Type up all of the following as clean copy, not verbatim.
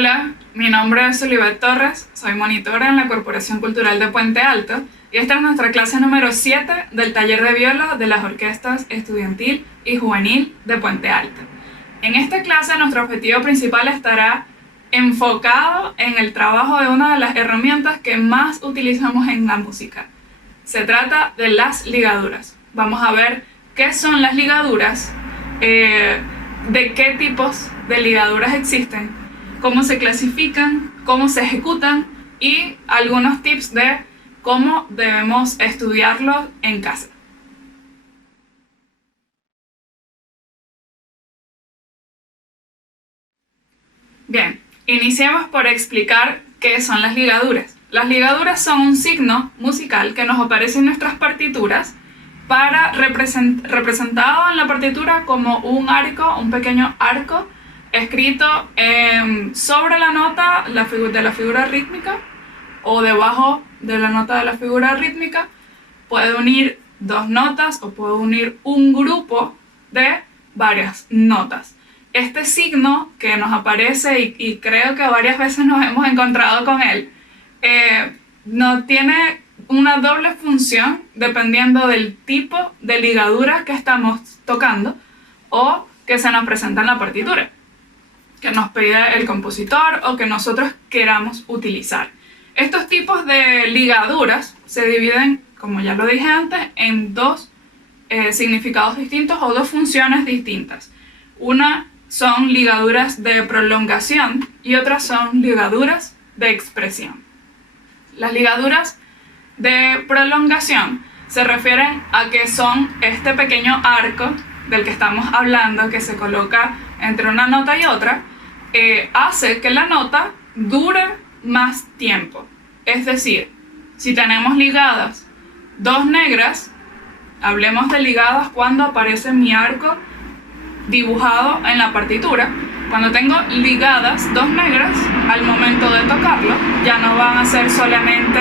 Hola, mi nombre es Olivette Torres, soy monitora en la Corporación Cultural de Puente Alto y esta es nuestra clase número 7 del taller de viola de las orquestas estudiantil y juvenil de Puente Alto. En esta clase nuestro objetivo principal estará enfocado en el trabajo de una de las herramientas que más utilizamos en la música. Se trata de las ligaduras. Vamos a ver qué son las ligaduras, de qué tipos de ligaduras existen, cómo se clasifican, cómo se ejecutan y algunos tips de cómo debemos estudiarlo en casa. Bien, iniciemos por explicar qué son las ligaduras. Las ligaduras son un signo musical que nos aparece en nuestras partituras representado en la partitura como un arco, un pequeño arco escrito sobre la nota de la figura rítmica o debajo de la nota de la figura rítmica. Puede unir dos notas o puede unir un grupo de varias notas. Este signo que nos aparece, y creo que varias veces nos hemos encontrado con él, no tiene una doble función dependiendo del tipo de ligadura que estamos tocando o que se nos presenta en la partitura, que nos pide el compositor o que nosotros queramos utilizar. Estos tipos de ligaduras se dividen, como ya lo dije antes, en dos significados distintos o dos funciones distintas. Una son ligaduras de prolongación y otras son ligaduras de expresión. Las ligaduras de prolongación se refieren a que son este pequeño arco del que estamos hablando, que se coloca entre una nota y otra, hace que la nota dure más tiempo. Es decir, si tenemos ligadas dos negras, hablemos de ligadas cuando aparece mi arco dibujado en la partitura. Cuando tengo ligadas dos negras, al momento de tocarlo, ya no van a ser solamente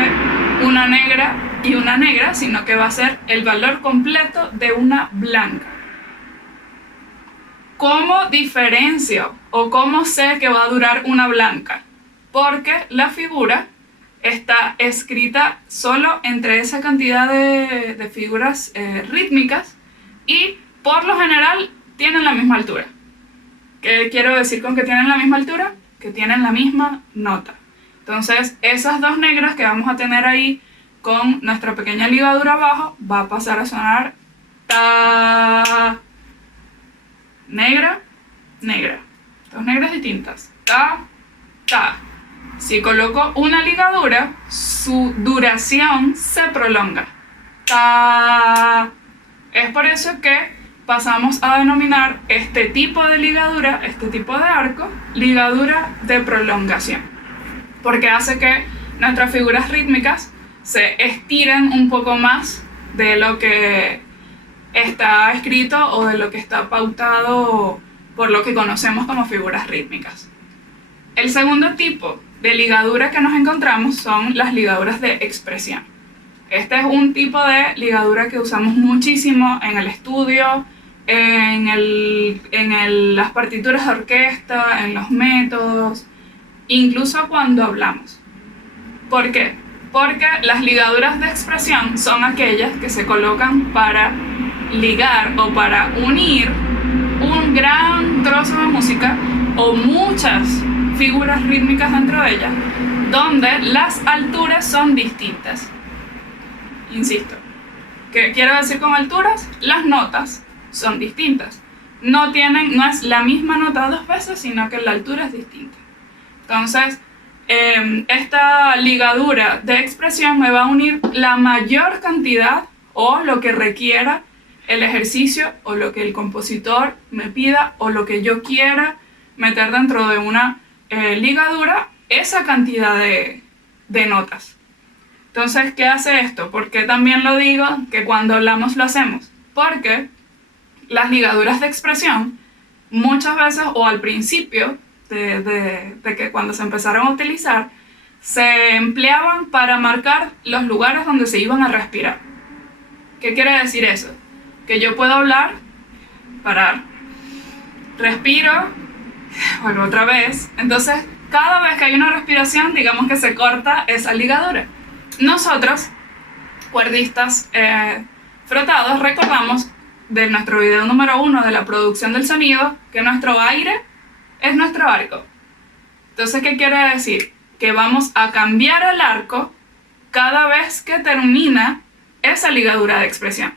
una negra y una negra, sino que va a ser el valor completo de una blanca. ¿Cómo diferencio o cómo sé que va a durar una blanca? Porque la figura está escrita solo entre esa cantidad de figuras rítmicas y por lo general tienen la misma altura. ¿Qué quiero decir con que tienen la misma altura? Que tienen la misma nota. Entonces, esas dos negras que vamos a tener ahí con nuestra pequeña ligadura abajo, va a pasar a sonar ta, negra, negra. Dos negras distintas. Ta, ta. Si coloco una ligadura, su duración se prolonga. Ta. Es por eso que pasamos a denominar este tipo de ligadura, este tipo de arco, ligadura de prolongación, porque hace que nuestras figuras rítmicas se estiren un poco más de lo que está escrito o de lo que está pautado por lo que conocemos como figuras rítmicas. El segundo tipo de ligadura que nos encontramos son las ligaduras de expresión. Este es un tipo de ligadura que usamos muchísimo en el estudio, en las partituras de orquesta, en los métodos, incluso cuando hablamos. ¿Por qué? Porque las ligaduras de expresión son aquellas que se colocan para ligar o para unir un gran trozo de música o muchas figuras rítmicas dentro de ellas, donde las alturas son distintas. Insisto, ¿qué quiero decir con alturas? Las notas son distintas. No es la misma nota dos veces, sino que la altura es distinta. Entonces, esta ligadura de expresión me va a unir la mayor cantidad o lo que requiera el ejercicio o lo que el compositor me pida o lo que yo quiera meter dentro de una ligadura, esa cantidad de notas. Entonces, ¿qué hace esto? ¿Por qué también lo digo que cuando hablamos lo hacemos? Porque las ligaduras de expresión muchas veces o al principio de que cuando se empezaron a utilizar se empleaban para marcar los lugares donde se iban a respirar. ¿Qué quiere decir eso? Que yo puedo hablar, parar, respiro, bueno, otra vez. Entonces cada vez que hay una respiración, digamos que se corta esa ligadura. Nosotros, cuerdistas frotados, recordamos de nuestro video número 1 de la producción del sonido que nuestro aire es nuestro arco. Entonces, ¿qué quiere decir? Que vamos a cambiar el arco cada vez que termina esa ligadura de expresión.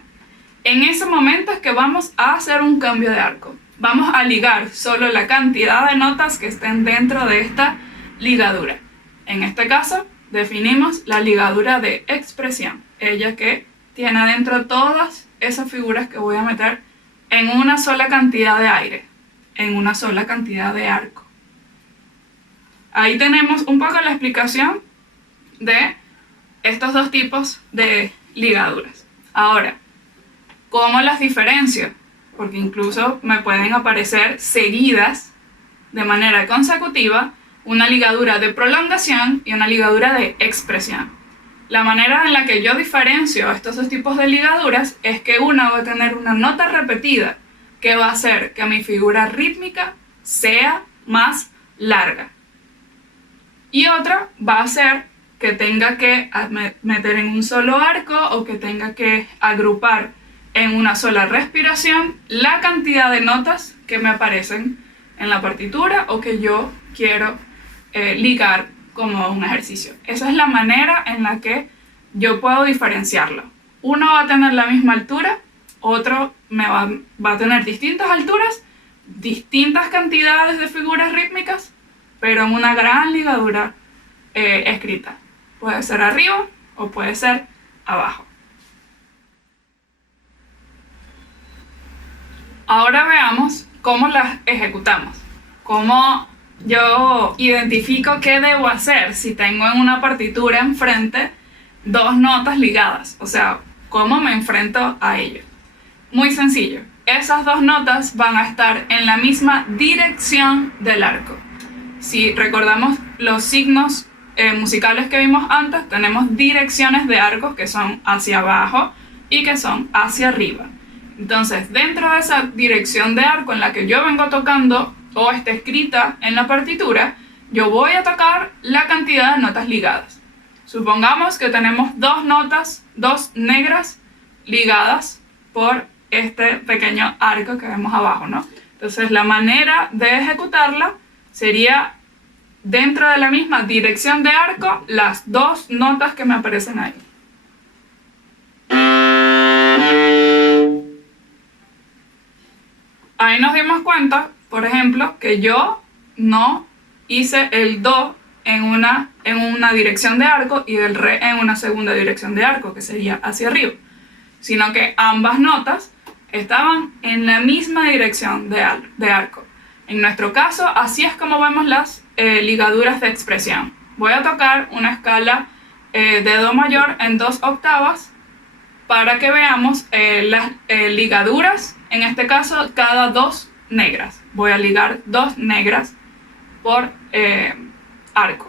En ese momento es que vamos a hacer un cambio de arco. Vamos a ligar solo la cantidad de notas que estén dentro de esta ligadura. En este caso, definimos la ligadura de expresión, ella que tiene adentro todas esas figuras que voy a meter en una sola cantidad de aire, en una sola cantidad de arco. Ahí tenemos un poco la explicación de estos dos tipos de ligaduras. Ahora, ¿cómo las diferencio? Porque incluso me pueden aparecer seguidas de manera consecutiva una ligadura de prolongación y una ligadura de expresión. La manera en la que yo diferencio estos dos tipos de ligaduras es que una va a tener una nota repetida que va a hacer que mi figura rítmica sea más larga. Y otra va a hacer que tenga que meter en un solo arco o que tenga que agrupar en una sola respiración la cantidad de notas que me aparecen en la partitura o que yo quiero ligar como un ejercicio. Esa es la manera en la que yo puedo diferenciarlo. Uno va a tener la misma altura, otro va a tener distintas alturas, distintas cantidades de figuras rítmicas, pero en una gran ligadura escrita. Puede ser arriba o puede ser abajo. Ahora veamos cómo las ejecutamos, cómo yo identifico qué debo hacer si tengo en una partitura enfrente dos notas ligadas, o sea, cómo me enfrento a ello. Muy sencillo, esas dos notas van a estar en la misma dirección del arco. Si recordamos los signos musicales que vimos antes, tenemos direcciones de arcos que son hacia abajo y que son hacia arriba. Entonces, dentro de esa dirección de arco en la que yo vengo tocando o está escrita en la partitura, yo voy a tocar la cantidad de notas ligadas. Supongamos que tenemos dos notas, dos negras ligadas por este pequeño arco que vemos abajo, ¿no? Entonces, la manera de ejecutarla sería dentro de la misma dirección de arco, las dos notas que me aparecen ahí. Ahí nos dimos cuenta, por ejemplo, que yo no hice el do en una dirección de arco y el re en una segunda dirección de arco, que sería hacia arriba, sino que ambas notas estaban en la misma dirección de arco. En nuestro caso, así es como vemos las ligaduras de expresión. Voy a tocar una escala de do mayor en 2 octavas para que veamos las ligaduras, en este caso cada 2 negras. Voy a ligar 2 negras por arco.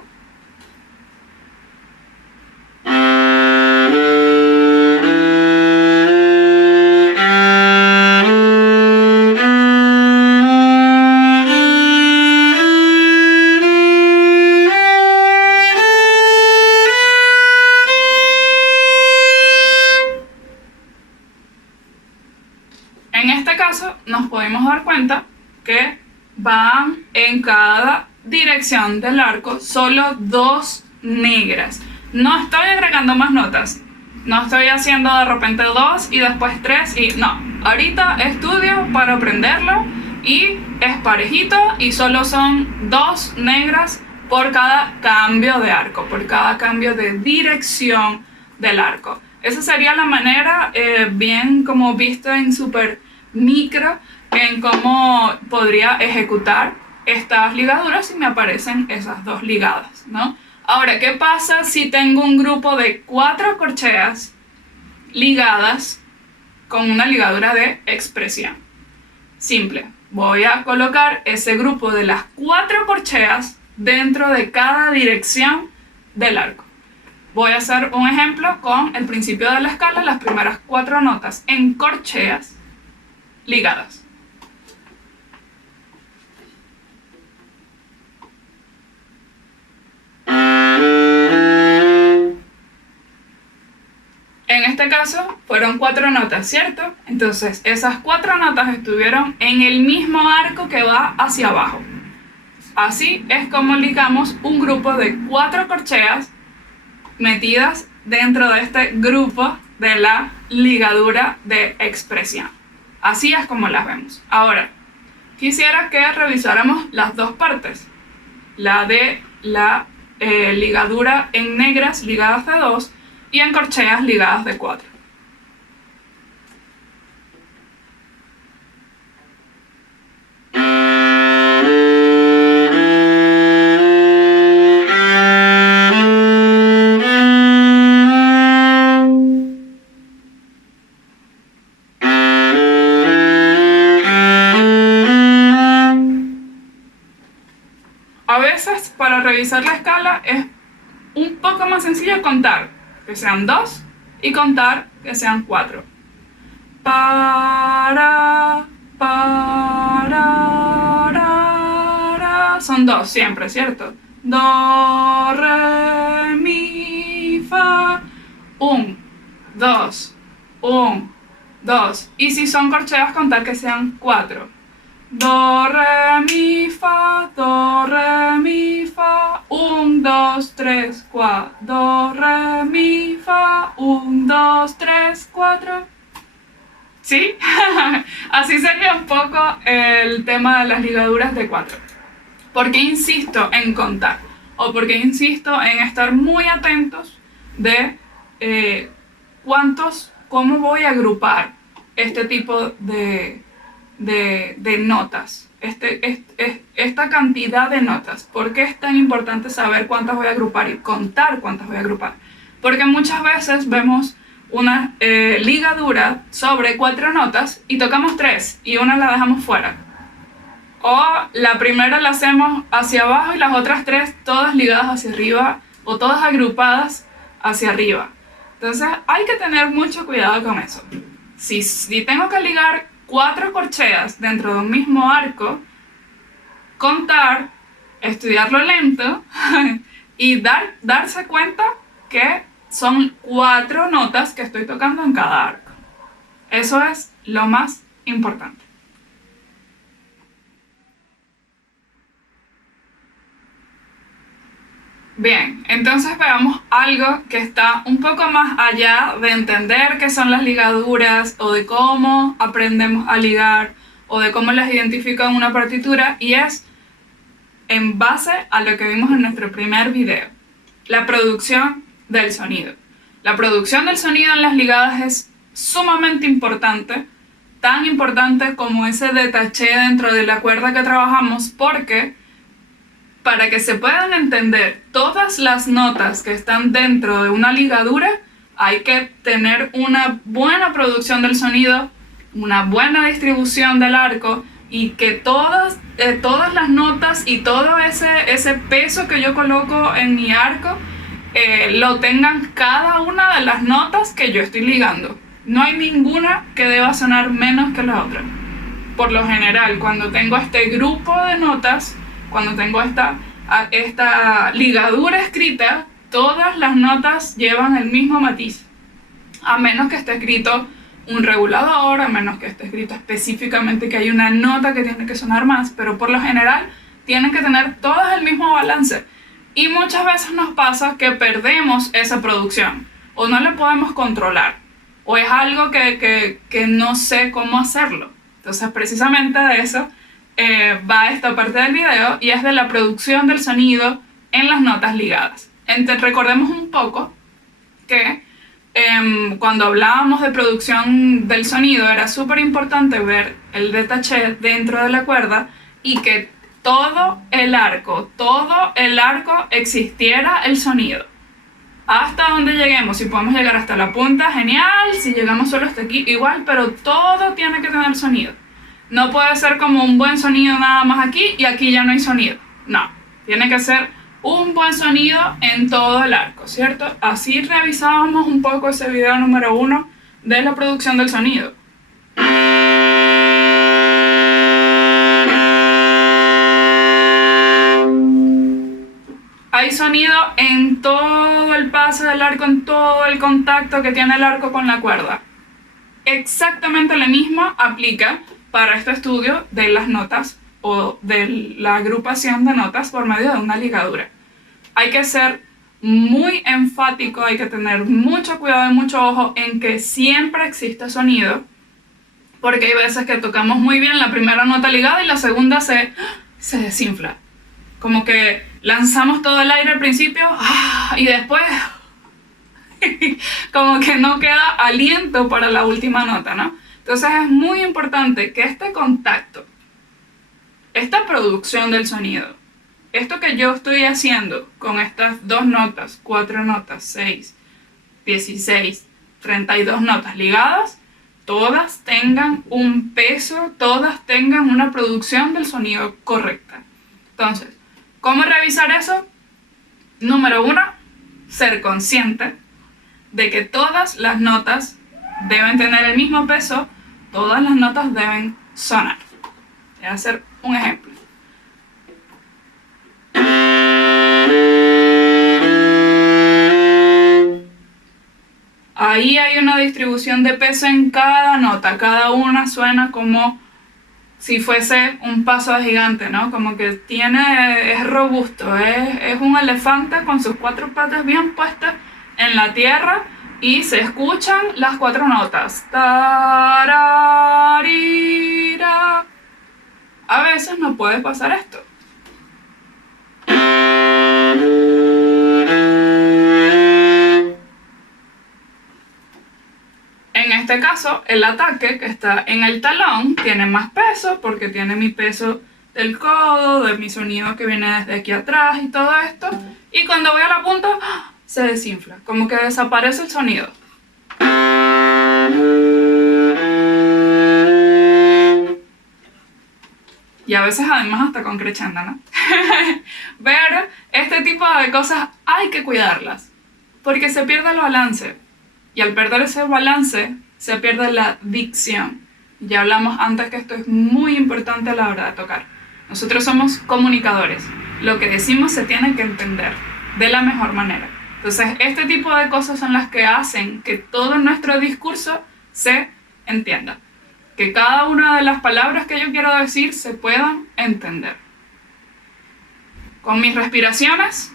En este caso nos podemos dar cuenta que van en cada dirección del arco solo 2 negras. No estoy agregando más notas, no estoy haciendo de repente 2 y después 3 y no, ahorita estudio para aprenderlo y es parejito y solo son 2 negras por cada cambio de arco, por cada cambio de dirección del arco. Esa sería la manera bien como visto en super micro en cómo podría ejecutar estas ligaduras si me aparecen esas dos ligadas, ¿no? Ahora, ¿qué pasa si tengo un grupo de 4 corcheas ligadas con una ligadura de expresión? Simple, voy a colocar ese grupo de las 4 corcheas dentro de cada dirección del arco. Voy a hacer un ejemplo con el principio de la escala, las primeras 4 notas en corcheas ligadas. este caso fueron 4 notas, ¿cierto? Entonces esas 4 notas estuvieron en el mismo arco que va hacia abajo. Así es como ligamos un grupo de 4 corcheas metidas dentro de este grupo de la ligadura de expresión. Así es como las vemos. Ahora, quisiera que revisáramos las dos partes. La de la ligadura en negras ligadas de 2 y en corcheas ligadas de 4. A veces, para revisar la escala, es un poco más sencillo contar que sean 2 y contar que sean 4. Son 2 siempre, ¿cierto? Do, re, mi, fa. 1, 2, 1, 2. Y si son corcheas, contar que sean 4. Do, re, mi, fa, do, re, mi, fa, 1, 2, 3, 4, do, re, mi, fa, 1, 2, 3, 4. ¿Sí? Así sería un poco el tema de las ligaduras de 4. ¿Por qué insisto en contar? O por qué insisto en estar muy atentos de cómo voy a agrupar este tipo de notas, esta cantidad de notas. ¿Por qué es tan importante saber cuántas voy a agrupar y contar cuántas voy a agrupar? Porque muchas veces vemos una ligadura sobre 4 notas y tocamos 3 y una la dejamos fuera. O la primera la hacemos hacia abajo y las otras 3 todas ligadas hacia arriba o todas agrupadas hacia arriba. Entonces hay que tener mucho cuidado con eso. Si tengo que ligar 4 corcheas dentro de un mismo arco, contar, estudiarlo lento y darse cuenta que son 4 notas que estoy tocando en cada arco. Eso es lo más importante. Bien, entonces veamos algo que está un poco más allá de entender qué son las ligaduras o de cómo aprendemos a ligar o de cómo las identifico en una partitura, y es en base a lo que vimos en nuestro primer video, la producción del sonido. La producción del sonido en las ligadas es sumamente importante, tan importante como ese detaché dentro de la cuerda que trabajamos, porque para que se puedan entender todas las notas que están dentro de una ligadura, hay que tener una buena producción del sonido, una buena distribución del arco, y que todas las notas y todo ese peso que yo coloco en mi arco lo tengan cada una de las notas que yo estoy ligando. No hay ninguna que deba sonar menos que la otra. Por lo general, cuando tengo este grupo de notas, cuando tengo esta ligadura escrita, todas las notas llevan el mismo matiz, a menos que esté escrito un regulador, a menos que esté escrito específicamente que hay una nota que tiene que sonar más, pero por lo general tienen que tener todas el mismo balance. Y muchas veces nos pasa que perdemos esa producción, o no la podemos controlar, o es algo que no sé cómo hacerlo. Entonces, precisamente de eso va esta parte del video, y es de la producción del sonido en las notas ligadas. Recordemos un poco que cuando hablábamos de producción del sonido era súper importante ver el detaché dentro de la cuerda y que todo el arco existiera el sonido. Hasta donde lleguemos, si podemos llegar hasta la punta, genial. Si llegamos solo hasta aquí, igual, pero todo tiene que tener sonido. No puede ser como un buen sonido nada más aquí y aquí ya no hay sonido. No, tiene que ser un buen sonido en todo el arco, ¿cierto? Así revisábamos un poco ese video número 1 de la producción del sonido. hay sonido en todo el paso del arco, en todo el contacto que tiene el arco con la cuerda. Exactamente lo mismo aplica para este estudio de las notas o de la agrupación de notas por medio de una ligadura. Hay que ser muy enfático, hay que tener mucho cuidado y mucho ojo en que siempre existe sonido, porque hay veces que tocamos muy bien la primera nota ligada y la segunda se desinfla. Como que lanzamos todo el aire al principio y después como que no queda aliento para la última nota, ¿no? Entonces es muy importante que este contacto, esta producción del sonido, esto que yo estoy haciendo con estas 2 notas, 4 notas, 6, 16, 32 notas ligadas, todas tengan un peso, todas tengan una producción del sonido correcta. Entonces, ¿cómo revisar eso? Número 1, ser consciente de que todas las notas deben tener el mismo peso, todas las notas deben sonar. Voy a hacer un ejemplo. Ahí hay una distribución de peso en cada nota, cada una suena como si fuese un paso de gigante, ¿no? Como que es robusto, es un elefante con sus 4 patas bien puestas en la tierra y se escuchan las 4 notas. Tararira. A veces no puede pasar esto. En este caso, el ataque que está en el talón tiene más peso porque tiene mi peso del codo, de mi sonido que viene desde aquí atrás y todo esto. Y cuando voy a la punta, se desinfla, como que desaparece el sonido. Y a veces además hasta con crescendo, ¿no? Pero este tipo de cosas hay que cuidarlas, porque se pierde el balance. Y al perder ese balance, se pierde la dicción. Ya hablamos antes que esto es muy importante a la hora de tocar. Nosotros somos comunicadores. Lo que decimos se tiene que entender de la mejor manera. Entonces, este tipo de cosas son las que hacen que todo nuestro discurso se entienda. Que cada una de las palabras que yo quiero decir se puedan entender. Con mis respiraciones,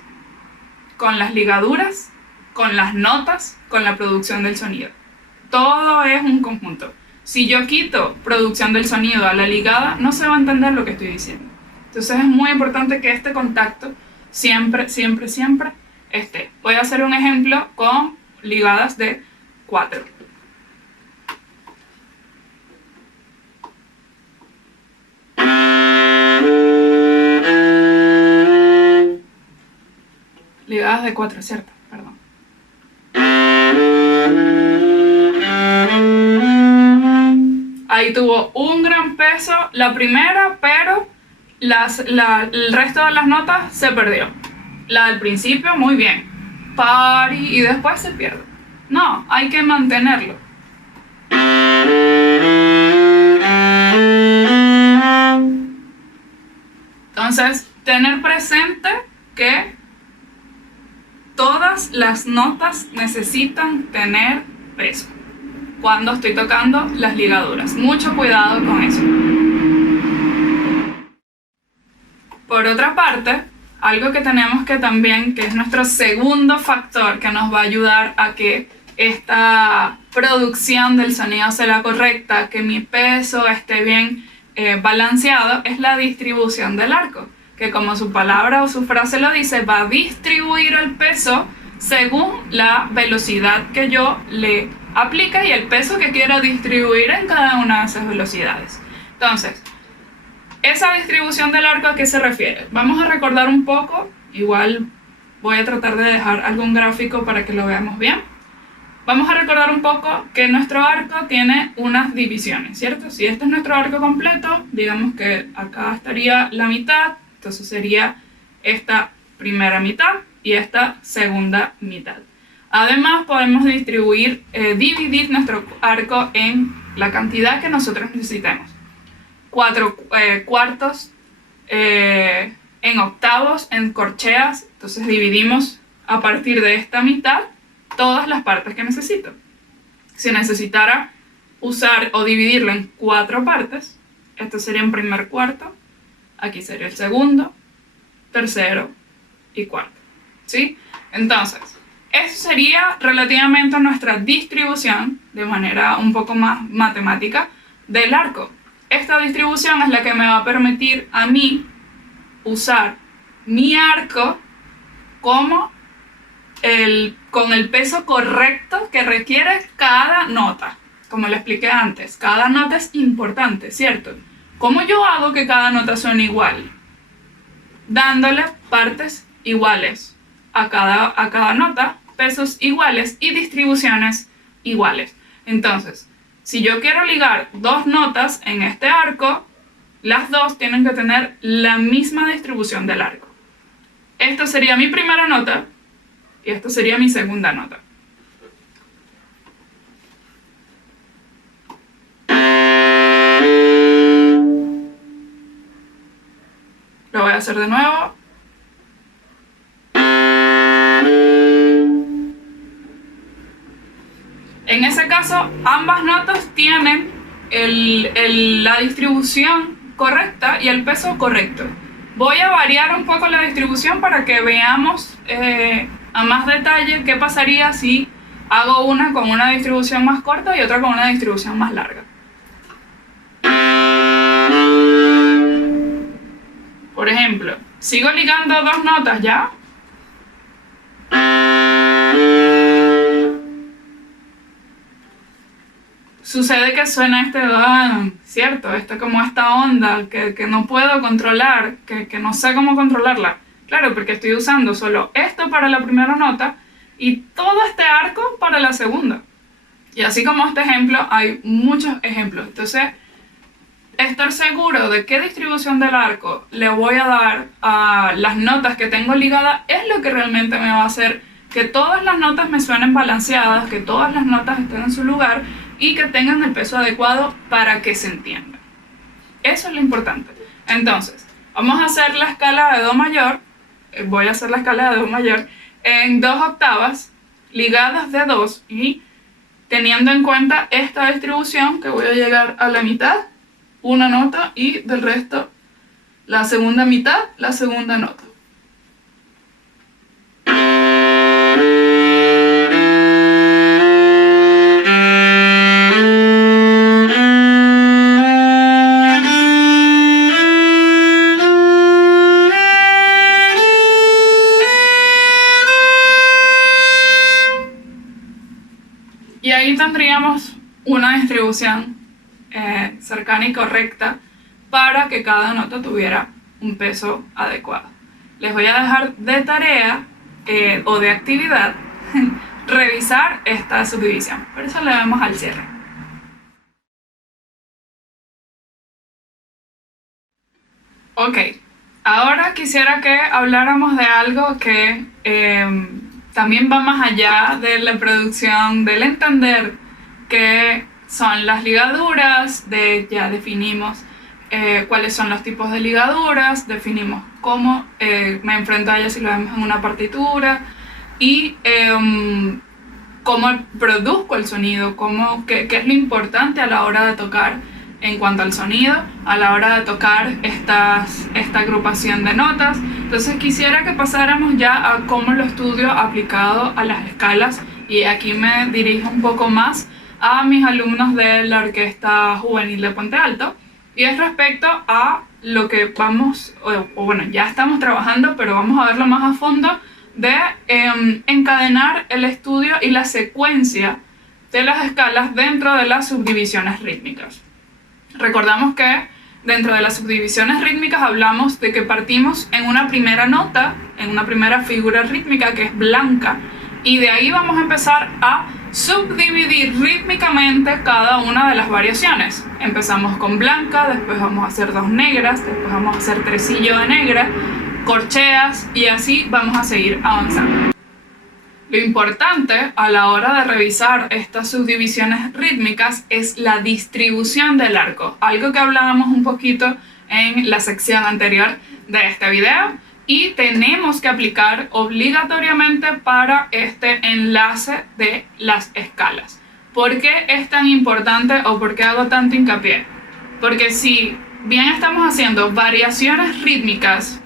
con las ligaduras, con las notas, con la producción del sonido. Todo es un conjunto. Si yo quito producción del sonido a la ligada, no se va a entender lo que estoy diciendo. Entonces es muy importante que este contacto siempre, siempre, siempre esté. Voy a hacer un ejemplo con ligadas de 4. Ligadas de 4, ¿cierto? Perdón. Ahí tuvo un gran peso la primera, pero el resto de las notas se perdió. La del principio, muy bien. Pari, y después se pierde. No, hay que mantenerlo. Entonces, tener presente que todas las notas necesitan tener peso cuando estoy tocando las ligaduras. Mucho cuidado con eso. Por otra parte, algo que tenemos que también, que es nuestro segundo factor que nos va a ayudar a que esta producción del sonido sea la correcta, que mi peso esté bien balanceado, es la distribución del arco, que como su palabra o su frase lo dice, va a distribuir el peso según la velocidad que yo le aplique y el peso que quiero distribuir en cada una de esas velocidades. Entonces, esa distribución del arco, ¿a qué se refiere? Vamos a recordar un poco, igual voy a tratar de dejar algún gráfico para que lo veamos bien. Vamos a recordar un poco que nuestro arco tiene unas divisiones, ¿cierto? Si este es nuestro arco completo, digamos que acá estaría la mitad, entonces sería esta primera mitad y esta segunda mitad. Además podemos dividir nuestro arco en la cantidad que nosotros necesitemos. 4 cuartos en octavos, en corcheas. Entonces dividimos a partir de esta mitad todas las partes que necesito. Si necesitara usar o dividirlo en 4 partes, esto sería un primer cuarto, aquí sería el segundo, tercero y cuarto, ¿sí? Entonces, eso sería relativamente nuestra distribución de manera un poco más matemática del arco. Esta distribución es la que me va a permitir a mí usar mi arco como con el peso correcto que requiere cada nota. Como le expliqué antes, cada nota es importante, ¿cierto? ¿Cómo yo hago que cada nota suene igual? Dándole partes iguales a cada nota, pesos iguales y distribuciones iguales. Entonces, si yo quiero ligar 2 notas en este arco, las 2 tienen que tener la misma distribución del arco. Esta sería mi primera nota y esta sería mi segunda nota. Lo voy a hacer de nuevo. En ese caso, ambas notas tienen la distribución correcta y el peso correcto. Voy a variar un poco la distribución para que veamos a más detalle qué pasaría si hago una con una distribución más corta y otra con una distribución más larga. Por ejemplo, sigo ligando 2 notas ya. Sucede que suena este ¿cierto? Como esta onda que no puedo controlar, que no sé cómo controlarla. Claro, porque estoy usando solo esto para la primera nota y todo este arco para la segunda. Y así como este ejemplo, hay muchos ejemplos. Entonces, estar seguro de qué distribución del arco le voy a dar a las notas que tengo ligadas es lo que realmente me va a hacer que todas las notas me suenen balanceadas, que todas las notas estén en su lugar y que tengan el peso adecuado para que se entiendan. Eso es lo importante. Entonces, vamos a hacer la escala de Do mayor. Voy a hacer la escala de Do mayor en 2 octavas ligadas de 2 y teniendo en cuenta esta distribución que voy a llegar a la mitad, una nota y del resto la segunda mitad, la segunda nota. Y ahí tendríamos una distribución cercana y correcta para que cada nota tuviera un peso adecuado. Les voy a dejar de tarea o de actividad revisar esta subdivisión. Por eso le vemos al cierre. Ok, ahora quisiera que habláramos de algo que también va más allá de la producción, del entender qué son las ligaduras, ya definimos cuáles son los tipos de ligaduras, definimos cómo me enfrento a ellas si lo vemos en una partitura y cómo produzco el sonido, qué es lo importante a la hora de tocar en cuanto al sonido, a la hora de tocar esta agrupación de notas. Entonces quisiera que pasáramos ya a cómo lo estudio aplicado a las escalas y aquí me dirijo un poco más a mis alumnos de la Orquesta Juvenil de Puente Alto y es respecto a lo que vamos, bueno, ya estamos trabajando, pero vamos a verlo más a fondo de encadenar el estudio y la secuencia de las escalas dentro de las subdivisiones rítmicas. Recordamos que dentro de las subdivisiones rítmicas hablamos de que partimos en una primera nota, en una primera figura rítmica que es blanca, y de ahí vamos a empezar a subdividir rítmicamente cada una de las variaciones. Empezamos con blanca, después vamos a hacer 2 negras, después vamos a hacer tresillo de negra, corcheas y así vamos a seguir avanzando. Lo importante a la hora de revisar estas subdivisiones rítmicas es la distribución del arco, algo que hablábamos un poquito en la sección anterior de este video y tenemos que aplicar obligatoriamente para este enlace de las escalas. ¿Por qué es tan importante o por qué hago tanto hincapié? Porque si bien estamos haciendo variaciones rítmicas,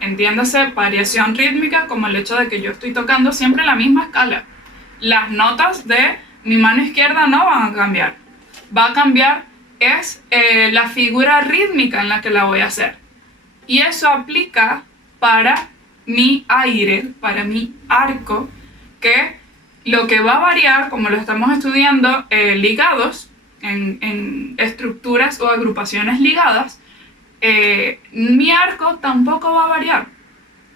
entiéndase variación rítmica como el hecho de que yo estoy tocando siempre la misma escala, las notas de mi mano izquierda no van a cambiar. Va a cambiar es la figura rítmica en la que la voy a hacer. Y eso aplica para mi aire, para mi arco, que lo que va a variar, como lo estamos estudiando, ligados, en estructuras o agrupaciones ligadas, mi arco tampoco va a variar.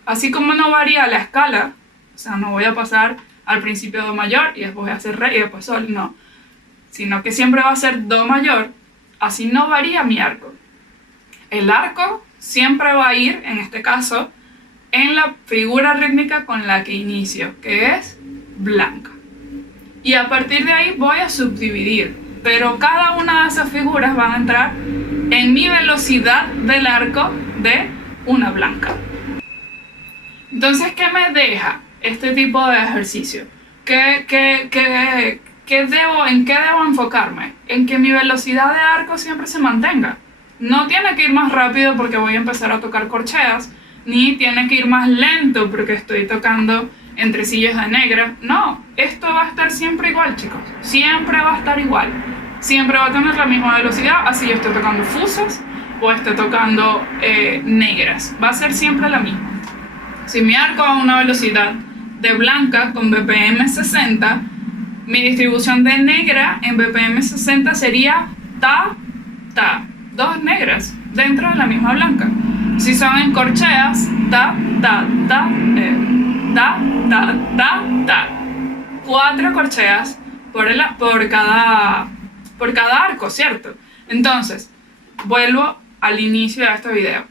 Así como no varía la escala, o sea, no voy a pasar al principio Do mayor y después voy a hacer Re y después Sol, no. Sino que siempre va a ser Do mayor, así no varía mi arco. El arco siempre va a ir, en este caso, en la figura rítmica con la que inicio, que es blanca. Y a partir de ahí voy a subdividir, pero cada una de esas figuras van a entrar en mi velocidad del arco de una blanca. Entonces, ¿qué me deja este tipo de ejercicio? ¿En qué debo enfocarme? En que mi velocidad de arco siempre se mantenga. No tiene que ir más rápido porque voy a empezar a tocar corcheas, ni tiene que ir más lento porque estoy tocando entre sillas de negra. No, esto va a estar siempre igual, chicos. Siempre va a estar igual. Siempre va a tener la misma velocidad, así yo estoy tocando fusas o estoy tocando negras. Va a ser siempre la misma. Si mi arco va a una velocidad de blanca con BPM 60, mi distribución de negra en BPM 60 sería ta, ta. Dos negras dentro de la misma blanca. Si son en corcheas, ta, ta, ta, ta, ta, ta, ta. 4 corcheas por cada arco, ¿cierto? Entonces, vuelvo al inicio de este video.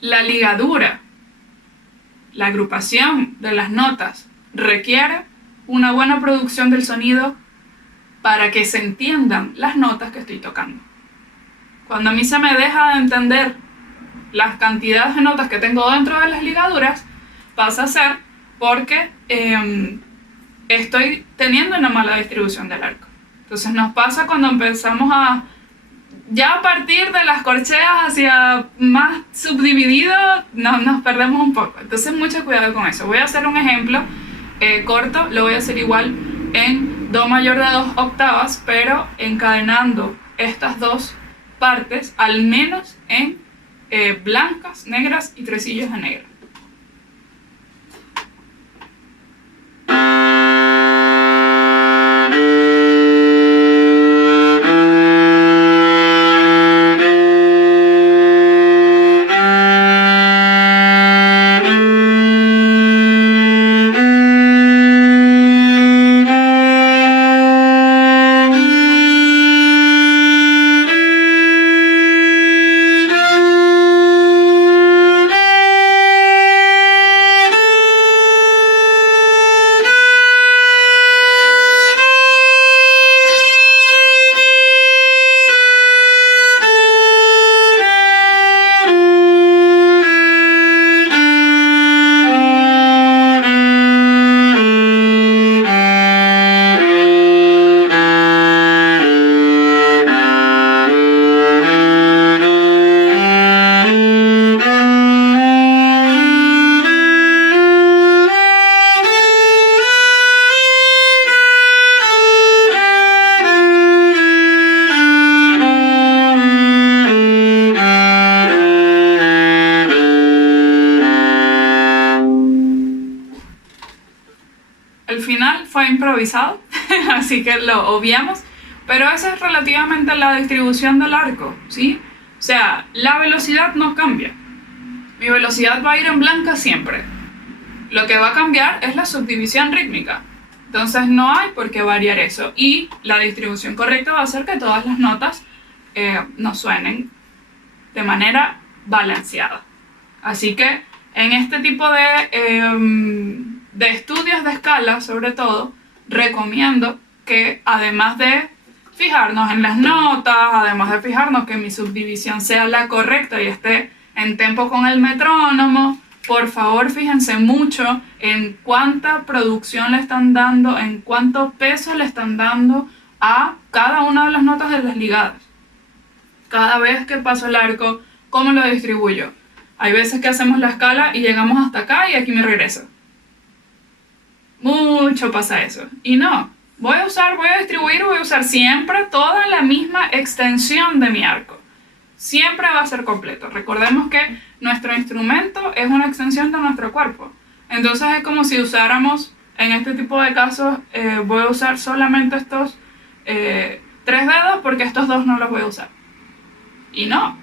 La ligadura, la agrupación de las notas requiere una buena producción del sonido para que se entiendan las notas que estoy tocando. Cuando a mí se me deja de entender las cantidades de notas que tengo dentro de las ligaduras, pasa a ser porque estoy teniendo una mala distribución del arco. Entonces nos pasa cuando empezamos ya a partir de las corcheas hacia más subdividido, nos perdemos un poco. Entonces mucho cuidado con eso. Voy a hacer un ejemplo corto, lo voy a hacer igual en Do mayor de 2 octavas, pero encadenando estas dos partes, al menos en blancas, negras y tresillos de negro. Fue improvisado, así que lo obviamos, pero esa es relativamente la distribución del arco, ¿sí? O sea, la velocidad no cambia. Mi velocidad va a ir en blanca siempre. Lo que va a cambiar es la subdivisión rítmica. Entonces no hay por qué variar eso. Y la distribución correcta va a hacer que todas las notas nos suenen de manera balanceada. Así que en este tipo de estudios de escala, sobre todo, recomiendo que además de fijarnos en las notas, además de fijarnos que mi subdivisión sea la correcta y esté en tempo con el metrónomo. Por favor, fíjense mucho en cuánta producción le están dando, en cuánto peso le están dando a cada una de las notas de las ligadas. Cada vez que paso el arco, ¿cómo lo distribuyo? Hay veces que hacemos la escala y llegamos hasta acá y aquí me regreso. Mucho pasa eso. Y no, voy a distribuir, voy a usar siempre toda la misma extensión de mi arco. Siempre va a ser completo. Recordemos que nuestro instrumento es una extensión de nuestro cuerpo. Entonces es como si usáramos, en este tipo de casos, voy a usar solamente estos 3 dedos porque estos 2 no los voy a usar. Y no,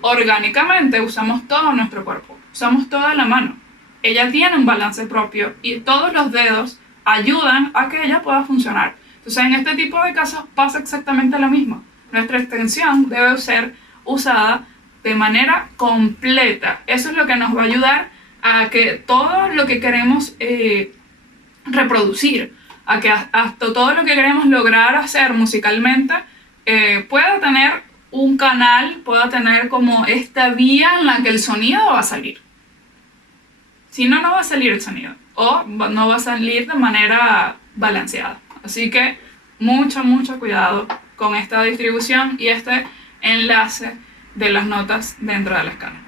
orgánicamente usamos todo nuestro cuerpo, usamos toda la mano. Ella tiene un balance propio y todos los dedos ayudan a que ella pueda funcionar. Entonces en este tipo de casos pasa exactamente lo mismo. Nuestra extensión debe ser usada de manera completa. Eso es lo que nos va a ayudar a que todo lo que queremos reproducir, a que hasta todo lo que queremos lograr hacer musicalmente pueda tener un canal, pueda tener como esta vía en la que el sonido va a salir. Si no, no va a salir el sonido o no va a salir de manera balanceada. Así que mucho cuidado con esta distribución y este enlace de las notas dentro de la escala.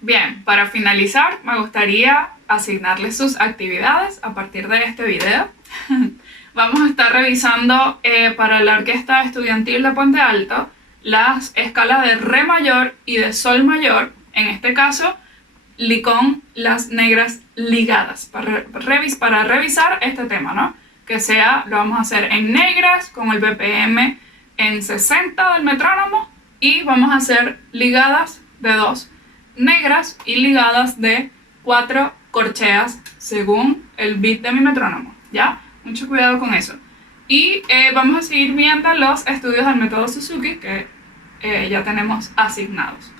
Bien, para finalizar me gustaría asignarles sus actividades a partir de este video. Vamos a estar revisando para la Orquesta Estudiantil de Puente Alto las escalas de Re mayor y de Sol mayor, en este caso con las negras ligadas, para revisar este tema, ¿no? Que lo vamos a hacer en negras con el BPM en 60 del metrónomo y vamos a hacer ligadas de 2 negras y ligadas de 4 corcheas según el beat de mi metrónomo, ¿ya? Mucho cuidado con eso. Y vamos a seguir viendo los estudios del método Suzuki que ya tenemos asignados.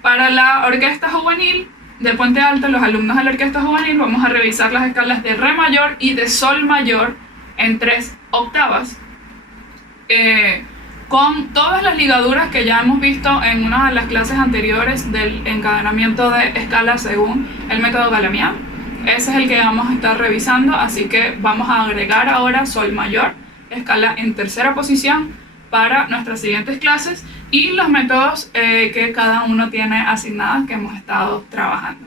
Para la Orquesta Juvenil de Puente Alto, los alumnos de la Orquesta Juvenil, vamos a revisar las escalas de Re mayor y de Sol mayor en 3 octavas, con todas las ligaduras que ya hemos visto en una de las clases anteriores del encadenamiento de escalas según el método Galamian. Ese es el que vamos a estar revisando, así que vamos a agregar ahora Sol mayor, escala en tercera posición, para nuestras siguientes clases y los métodos que cada uno tiene asignados que hemos estado trabajando.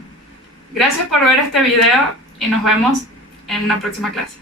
Gracias por ver este video y nos vemos en una próxima clase.